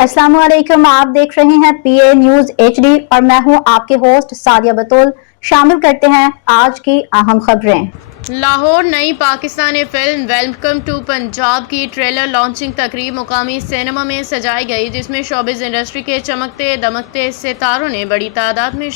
अस्सलाम वालेकुम, आप देख रहे हैं पीए न्यूज एचडी और मैं हूं आपके होस्ट सादिया बतूल। शामिल करते हैं आज की अहम खबरें। लाहौर नई Pakistani film welcome to Punjab की ट्रेलर लॉन्चिंग तकरीब मुकामी सिनेमा में सजाई गई, जिसमें शोबिज़ इंडस्ट्री के चमकते दमकते सितारों ने बड़ी तादाद में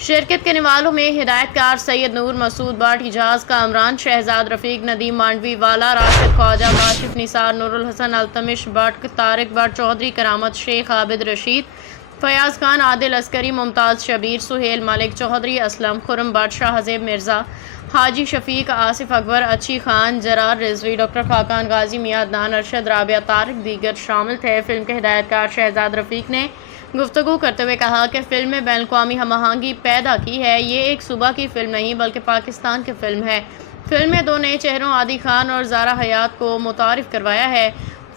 शिरकत करने वालों में हिदायतकार सैयद नूर, मसूद भट्ट, हिजाज कामरान, शहजाद रफीक, नदीम मांडवी वाला, राशिद ख्वाजा, काशिफ निसार, नूरुल हसन, अल्तमिश भट्ट, तारिक भट्ट चौधरी, करामत शेख, आबिद रशीद, फयाज खान, आदिल अस्करी, मुमताज़ शबीर, सुहेल मलिक चौधरी, असलम, खुरम भट्ट, शाहजेब मिर्ज़ा, हाजी शफीक, आसिफ अकबर, अच्छी खान, जरार रिजवी, डॉक्टर खाकान गाजी, मियां अदनान, अरशद, राबिया तारिक दीगर शामिल थे। फिल्म के हिदायतकार शहजाद रफीक ने गुफ्तगू करते हुए कहा कि फिल्म में बैन-अवी हम आहंगी पैदा की है। ये एक सूबा की फिल्म नहीं बल्कि पाकिस्तान की फिल्म है। फिल्म में दो नए चेहरों आदि खान और ज़ारा हयात को मुतारिफ करवाया है।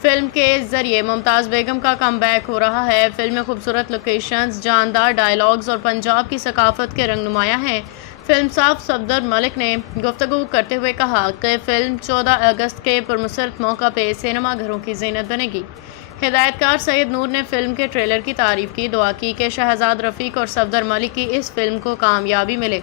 फिल्म के ज़रिए मुमताज़ बेगम का कमबैक हो रहा है। फिल्म में खूबसूरत लोकेशंस, जानदार डायलॉग्स और पंजाब की सकाफत के रंग नुमाया हैं। फिल्म साफ सफदर मलिक ने गुफ्तगू करते हुए कहा कि फिल्म 14 अगस्त के पुरमसरत मौका पे सिनेमा घरों की जीनत बनेगी। हिदायतकार सैयद नूर ने फिल्म के ट्रेलर की तारीफ की, दुआ की कि शहजाद रफीक और सफदर मलिक की इस फिल्म को कामयाबी मिले।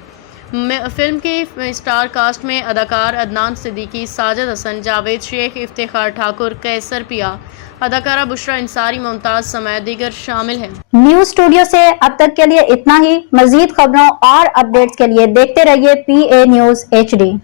फिल्म की स्टार कास्ट में अदाकार अदनान सिद्दीकी, साजिद हसन, जावेद शेख, इफ्तिखार ठाकुर, कैसर पिया, अदाकारा बुशरा इंसारी, मुमताज समेत दीगर शामिल हैं। न्यूज स्टूडियो से अब तक के लिए इतना ही। मजीद खबरों और अपडेट्स के लिए देखते रहिए पीए न्यूज एचडी।